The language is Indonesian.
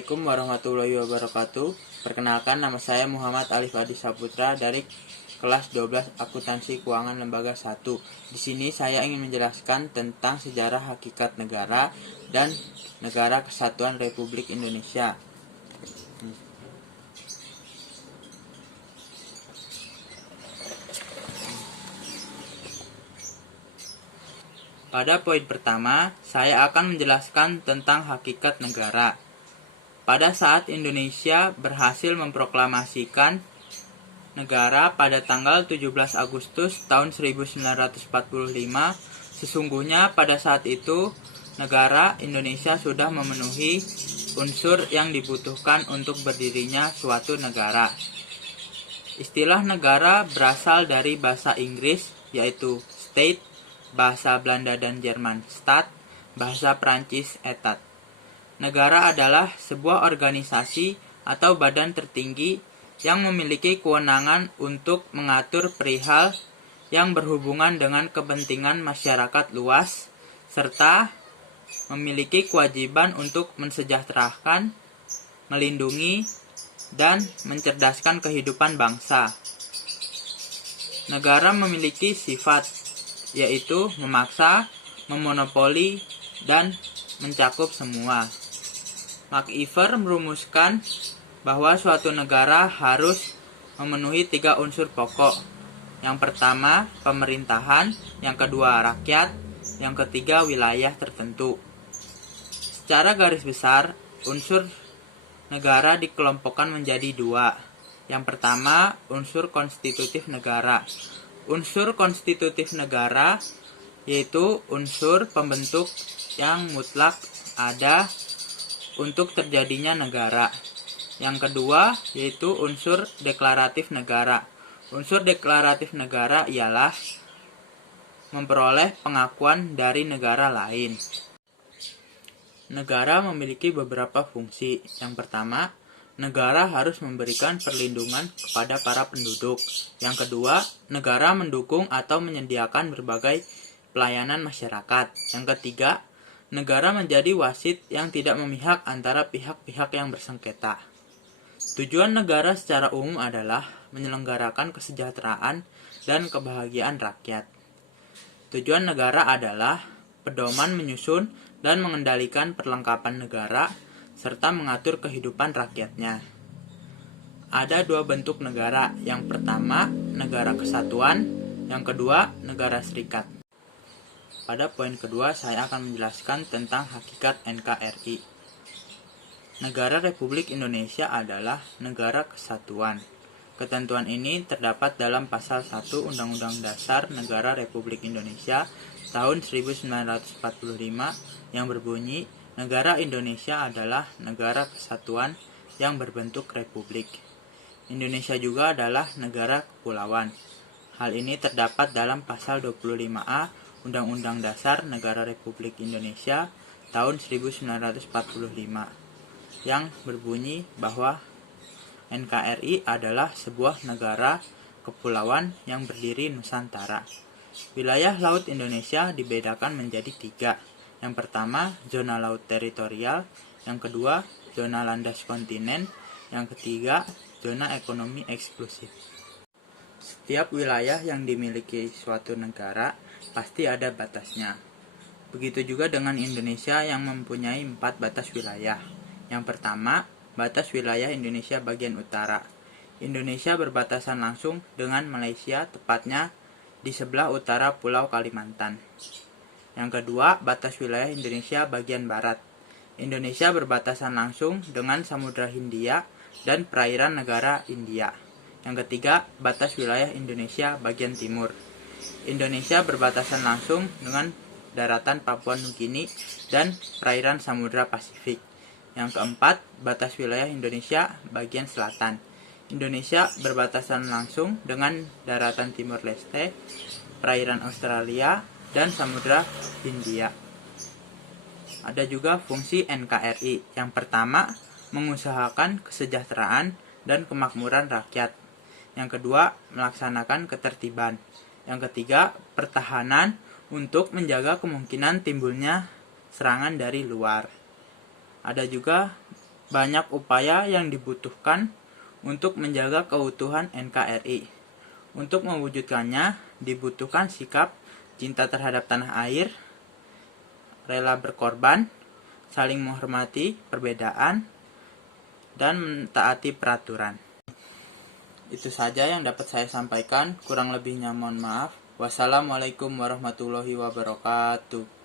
Assalamualaikum warahmatullahi wabarakatuh. Perkenalkan, nama saya Muhammad Alif Adi Saputra dari kelas 12 Akuntansi Keuangan Lembaga 1. Di sini saya ingin menjelaskan tentang sejarah hakikat negara dan Negara Kesatuan Republik Indonesia. Pada poin pertama, saya akan menjelaskan tentang hakikat negara. Pada saat Indonesia berhasil memproklamasikan negara pada tanggal 17 Agustus tahun 1945, sesungguhnya pada saat itu negara Indonesia sudah memenuhi unsur yang dibutuhkan untuk berdirinya suatu negara. Istilah negara berasal dari bahasa Inggris yaitu state, bahasa Belanda dan Jerman Staat, bahasa Prancis Etat. Negara adalah sebuah organisasi atau badan tertinggi yang memiliki kewenangan untuk mengatur perihal yang berhubungan dengan kepentingan masyarakat luas, serta memiliki kewajiban untuk mensejahterakan, melindungi, dan mencerdaskan kehidupan bangsa. Negara memiliki sifat, yaitu memaksa, memonopoli, dan mencakup semua. MacIver merumuskan bahwa suatu negara harus memenuhi 3 unsur pokok. Yang pertama, pemerintahan, yang kedua, rakyat, yang ketiga, wilayah tertentu. Secara garis besar, unsur negara dikelompokkan menjadi 2. Yang pertama, unsur konstitutif negara. Unsur konstitutif negara yaitu unsur pembentuk yang mutlak ada untuk terjadinya negara. Yang kedua yaitu unsur deklaratif negara. Unsur deklaratif negara ialah memperoleh pengakuan dari negara lain. Negara memiliki beberapa fungsi. Yang pertama, negara harus memberikan perlindungan kepada para penduduk. Yang kedua, negara mendukung atau menyediakan berbagai pelayanan masyarakat. Yang ketiga, negara menjadi wasit yang tidak memihak antara pihak-pihak yang bersengketa. Tujuan negara secara umum adalah menyelenggarakan kesejahteraan dan kebahagiaan rakyat. Tujuan negara adalah pedoman menyusun dan mengendalikan perlengkapan negara serta mengatur kehidupan rakyatnya. Ada 2 bentuk negara. Yang pertama, negara kesatuan. Yang kedua, negara serikat. Pada poin kedua, saya akan menjelaskan tentang hakikat NKRI. Negara Republik Indonesia adalah negara kesatuan. Ketentuan ini terdapat dalam pasal 1 Undang-Undang Dasar Negara Republik Indonesia tahun 1945 yang berbunyi, negara Indonesia adalah negara kesatuan yang berbentuk republik. Indonesia juga adalah negara kepulauan. Hal ini terdapat dalam pasal 25A Undang-Undang Dasar Negara Republik Indonesia tahun 1945 yang berbunyi bahwa NKRI adalah sebuah negara kepulauan yang berdiri Nusantara. Wilayah laut Indonesia dibedakan menjadi 3. Yang pertama, zona laut teritorial. Yang kedua, zona landas kontinen. Yang ketiga, zona ekonomi eksklusif. Setiap wilayah yang dimiliki suatu negara pasti ada batasnya. Begitu juga dengan Indonesia yang mempunyai 4 batas wilayah. Yang pertama, batas wilayah Indonesia bagian utara. Indonesia berbatasan langsung dengan Malaysia, tepatnya di sebelah utara Pulau Kalimantan. Yang kedua, batas wilayah Indonesia bagian barat. Indonesia berbatasan langsung dengan Samudra Hindia dan perairan negara India. Yang ketiga, batas wilayah Indonesia bagian timur. Indonesia berbatasan langsung dengan daratan Papua Nugini dan perairan Samudra Pasifik. Yang keempat, batas wilayah Indonesia bagian selatan. Indonesia berbatasan langsung dengan daratan Timor Leste, perairan Australia, dan Samudra Hindia. Ada juga fungsi NKRI. Yang pertama, mengusahakan kesejahteraan dan kemakmuran rakyat. Yang kedua, melaksanakan ketertiban. Yang ketiga, pertahanan untuk menjaga kemungkinan timbulnya serangan dari luar. Ada juga banyak upaya yang dibutuhkan untuk menjaga keutuhan NKRI. Untuk mewujudkannya, dibutuhkan sikap cinta terhadap tanah air, rela berkorban, saling menghormati perbedaan, dan mentaati peraturan. Itu saja yang dapat saya sampaikan, kurang lebihnya mohon maaf. Wassalamualaikum warahmatullahi wabarakatuh.